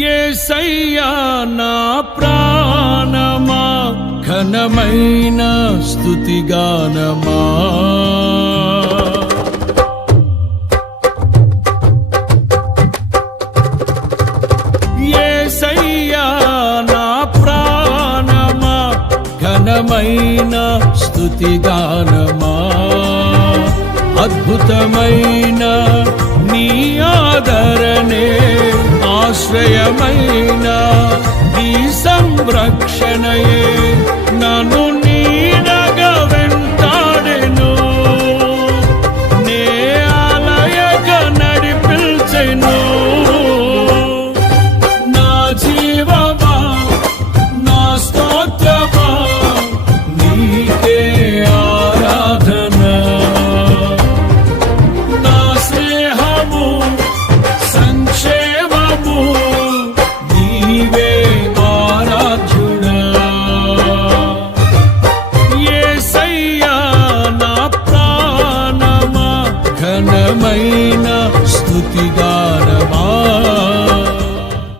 యేసయ్యా నా ప్రాణమా ఘనమైన స్తుతిగానమా యేసయ్యా నా ప్రాణమా ఘనమైన స్తుతిగానమా అద్భుతమైన నీ ఆదరణే ఆశ్రయమైన నీ సంరక్షణయే నన్ను నీడగా వెంటాడెను నే ఆలయగా నడిపించెను నా జీవమా నా స్తోత్రమా నీకే ఆరాధన నా స్నేహము సంక్షేమము నీవే ఆరాధ్యుడా యేసయ్యా నా ప్రాణమా ఘనమైన స్తుతిగానమా